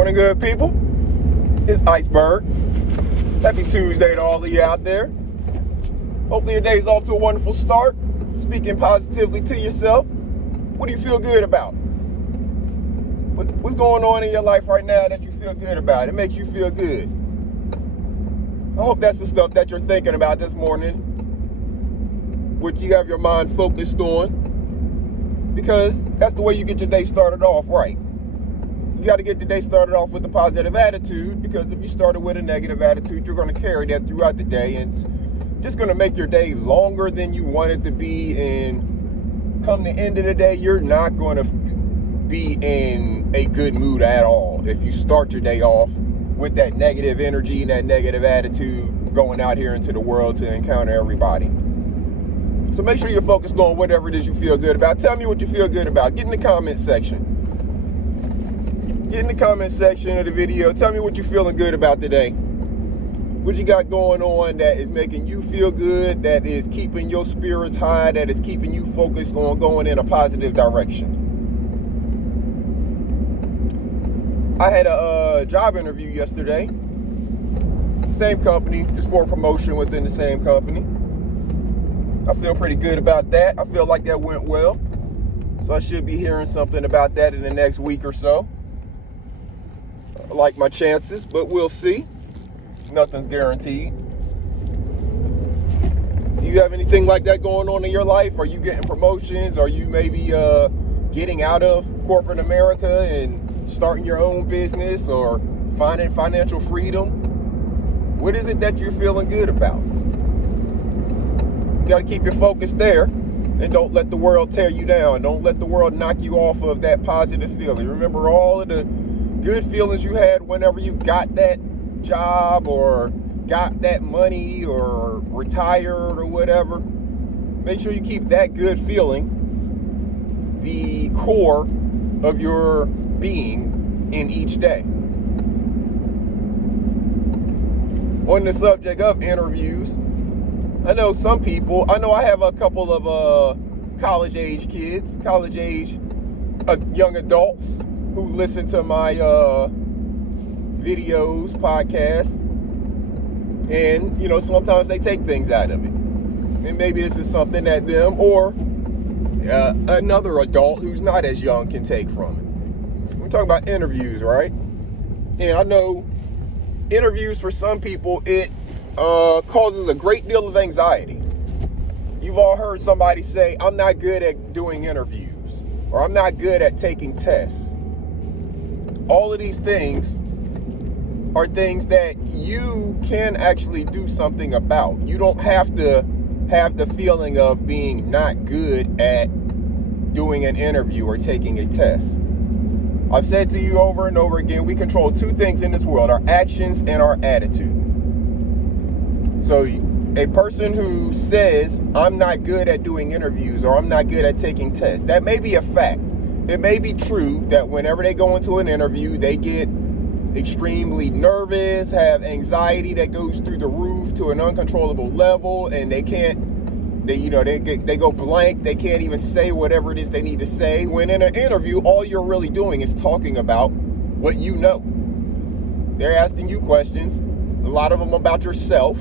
Morning, good people. It's Iceberg. Happy Tuesday to all of you out there. Hopefully your day's off to a wonderful start. Speaking positively to yourself. What do you feel good about? What's going on in your life right now that you feel good about? It makes you feel good. I hope that's the stuff that you're thinking about this morning. What you have your mind focused on. Because that's the way you get your day started off right. You got to get the day started off with a positive attitude, because if you started with a negative attitude, you're going to carry that throughout the day, and it's just going to make your day longer than you want it to be. And come the end of the day, you're not going to be in a good mood at all if you start your day off with that negative energy and that negative attitude going out here into the world to encounter everybody. So make sure you're focused on whatever it is you feel good about. Tell me what you feel good about. Get in the comment section. Get in the comment section of the video. Tell me what you're feeling good about today. What you got going on that is making you feel good, that is keeping your spirits high, that is keeping you focused on going in a positive direction. I had a job interview yesterday. Same company, just for a promotion within the same company. I feel pretty good about that. I feel like that went well. So I should be hearing something about that in the next week or so. I like my chances, but we'll see. Nothing's guaranteed. Do you have anything like that going on in your life? Are you getting promotions? Are you maybe getting out of corporate America and starting your own business, or finding financial freedom? What is it that you're feeling good about? You got to keep your focus there, and don't let the world tear you down. Don't let the world knock you off of that positive feeling. Remember all of the good feelings you had whenever you got that job, or got that money, or retired, or whatever. Make sure you keep that good feeling the core of your being in each day. On the subject of interviews, I know I have a couple of college age young adults who listen to my videos, podcasts, and sometimes they take things out of it. And maybe this is something that them or another adult who's not as young can take from it. We're talking about interviews, right? And I know interviews, for some people, it causes a great deal of anxiety. You've all heard somebody say, I'm not good at doing interviews, or I'm not good at taking tests. All of these things are things that you can actually do something about. You don't have to have the feeling of being not good at doing an interview or taking a test. I've said to you over and over again, we control two things in this world: our actions and our attitude. So a person who says, I'm not good at doing interviews, or I'm not good at taking tests, that may be a fact. It may be true that whenever they go into an interview, they get extremely nervous, have anxiety that goes through the roof to an uncontrollable level, and they go blank. They can't even say whatever it is they need to say. When in an interview, all you're really doing is talking about what you know. They're asking you questions, a lot of them about yourself,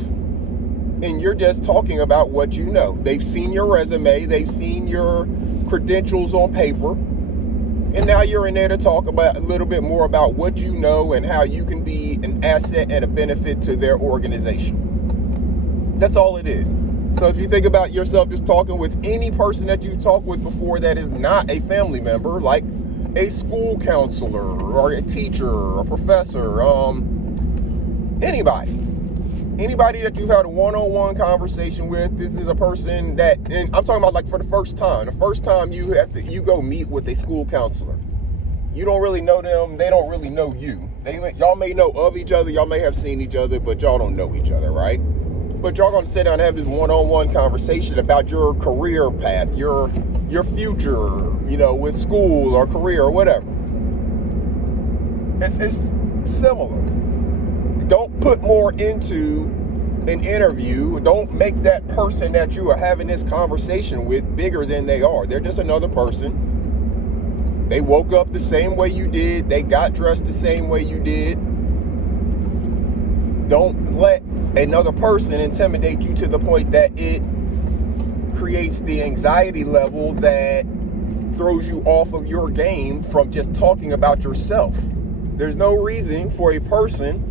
and you're just talking about what you know. They've seen your resume, they've seen your credentials on paper, and now you're in there to talk about a little bit more about what you know and how you can be an asset and a benefit to their organization. That's all it is. So if you think about yourself just talking with any person that you've talked with before that is not a family member, like a school counselor or a teacher or a professor, anybody that you've had a one-on-one conversation with, this is a person that, and I'm talking about like for the first time you go meet with a school counselor. You don't really know them, they don't really know you. Y'all may know of each other, y'all may have seen each other, but y'all don't know each other, right? But y'all gonna sit down and have this one-on-one conversation about your career path, your future, with school or career or whatever. It's similar. Don't put more into an interview. Don't make that person that you are having this conversation with bigger than they are. They're just another person. They woke up the same way you did. They got dressed the same way you did. Don't let another person intimidate you to the point that it creates the anxiety level that throws you off of your game from just talking about yourself. There's no reason for a person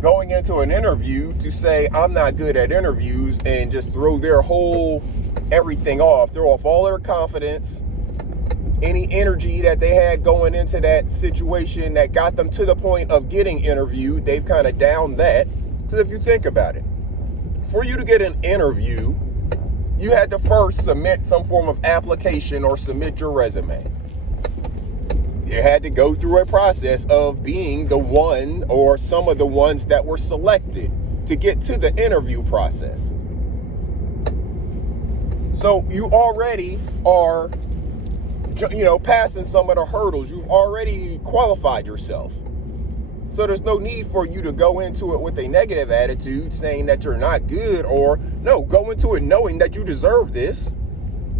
going into an interview to say, I'm not good at interviews, and just throw their whole everything off. Throw off all their confidence, any energy that they had going into that situation that got them to the point of getting interviewed. They've kind of downed that. Because if you think about it, for you to get an interview, you had to first submit some form of application or submit your resume. You had to go through a process of being the one or some of the ones that were selected to get to the interview process. So you already are, passing some of the hurdles. You've already qualified yourself. So there's no need for you to go into it with a negative attitude saying that you're not good, or no, go into it knowing that you deserve this,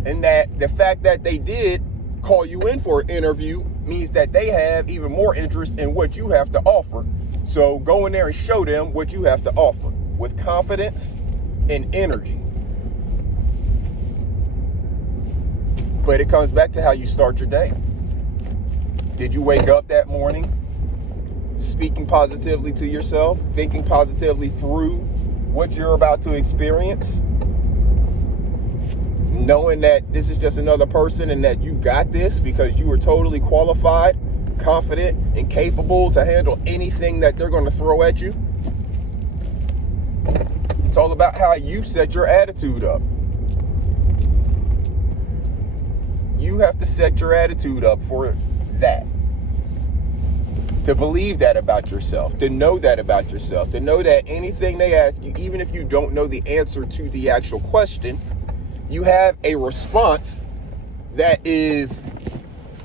and that the fact that they did call you in for an interview means that they have even more interest in what you have to offer. So go in there and show them what you have to offer with confidence and energy. But it comes back to how you start your day. Did you wake up that morning speaking positively to yourself, thinking positively through what you're about to experience, knowing that this is just another person and that you got this because you are totally qualified, confident, and capable to handle anything that they're going to throw at you? It's all about how you set your attitude up. You have to set your attitude up for that. To believe that about yourself, to know that about yourself, to know that anything they ask you, even if you don't know the answer to the actual question, you have a response that is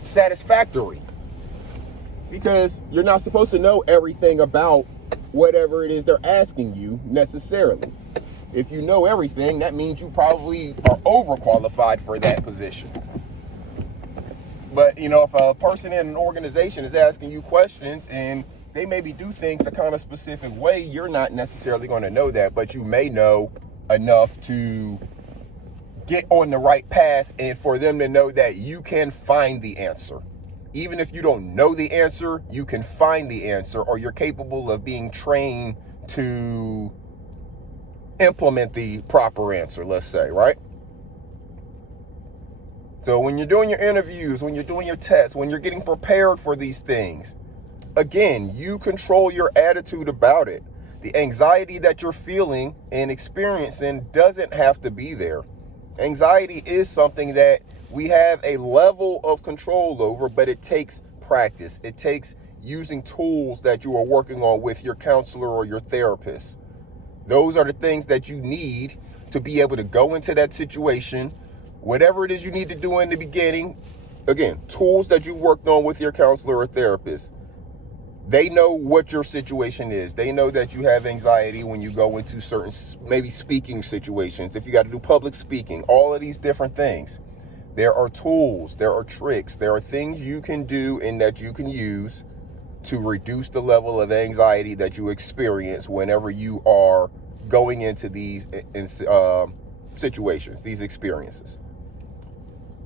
satisfactory. Because you're not supposed to know everything about whatever it is they're asking you necessarily. If you know everything, that means you probably are overqualified for that position. But, if a person in an organization is asking you questions and they maybe do things a kind of specific way, you're not necessarily going to know that, but you may know enough to get on the right path and for them to know that you can find the answer. Even if you don't know the answer, you can find the answer, or you're capable of being trained to implement the proper answer, let's say, right? So when you're doing your interviews, when you're doing your tests, when you're getting prepared for these things, again, you control your attitude about it. The anxiety that you're feeling and experiencing doesn't have to be there. Anxiety is something that we have a level of control over, but it takes practice. It takes using tools that you are working on with your counselor or your therapist. Those are the things that you need to be able to go into that situation. Whatever it is you need to do in the beginning, again, tools that you've worked on with your counselor or therapist. They know what your situation is. They know that you have anxiety when you go into certain, maybe speaking situations. If you got to do public speaking, all of these different things. There are tools, there are tricks, there are things you can do and that you can use to reduce the level of anxiety that you experience whenever you are going into these situations, these experiences.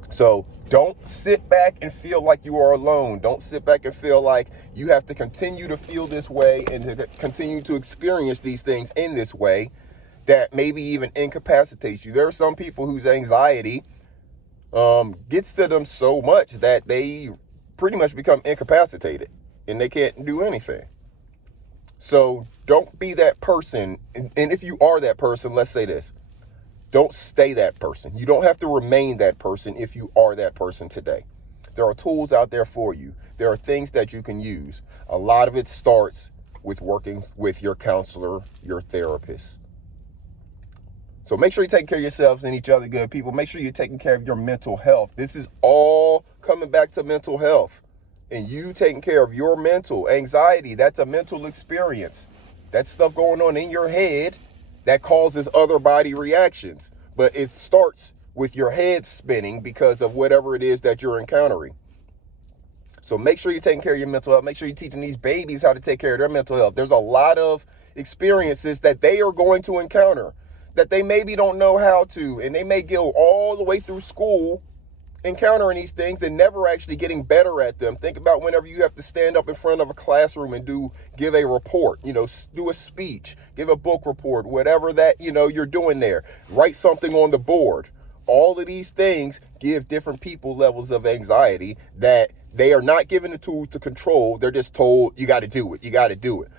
So don't sit back and feel like you are alone. Don't sit back and feel like you have to continue to feel this way and to continue to experience these things in this way that maybe even incapacitates you. There are some people whose anxiety gets to them so much that they pretty much become incapacitated and they can't do anything. So don't be that person. And if you are that person, let's say this. Don't stay that person. You don't have to remain that person if you are that person today. There are tools out there for you. There are things that you can use. A lot of it starts with working with your counselor, your therapist. So make sure you're taking care of yourselves and each other, good people. Make sure you're taking care of your mental health. This is all coming back to mental health. And you taking care of your mental anxiety. That's a mental experience. That's stuff going on in your head that causes other body reactions. But it starts with your head spinning because of whatever it is that you're encountering. So make sure you're taking care of your mental health. Make sure you're teaching these babies how to take care of their mental health. There's a lot of experiences that they are going to encounter that they maybe don't know how to, and they may go all the way through school encountering these things and never actually getting better at them. Think about whenever you have to stand up in front of a classroom and give a report, do a speech, give a book report, whatever that, you're doing there. Write something on the board. All of these things give different people levels of anxiety that they are not given the tools to control. They're just told, you got to do it. You got to do it.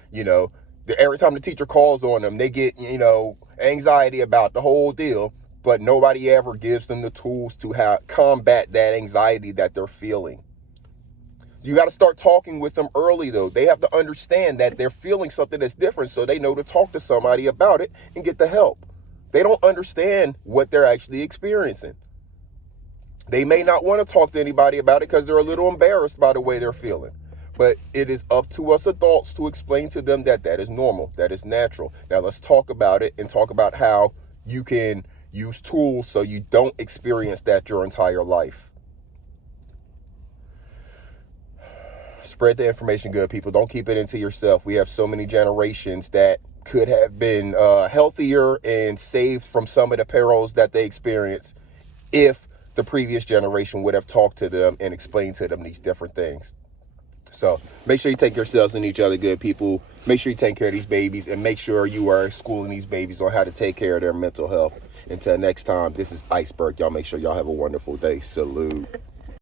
Every time the teacher calls on them, they get, anxiety about the whole deal, but nobody ever gives them the tools to combat that anxiety that they're feeling. You got to start talking with them early, though. They have to understand that they're feeling something that's different, so they know to talk to somebody about it and get the help. They don't understand what they're actually experiencing. They may not want to talk to anybody about it because they're a little embarrassed by the way they're feeling. But it is up to us adults to explain to them that is normal, that is natural. Now let's talk about it and talk about how you can use tools so you don't experience that your entire life. Spread the information, good people. Don't keep it into yourself. We have so many generations that could have been healthier and saved from some of the perils that they experience if the previous generation would have talked to them and explained to them these different things. So make sure you take yourselves and each other, good people. Make sure you take care of these babies, and make sure you are schooling these babies on how to take care of their mental health. Until next time, this is Iceberg. Y'all make sure y'all have a wonderful day. Salute.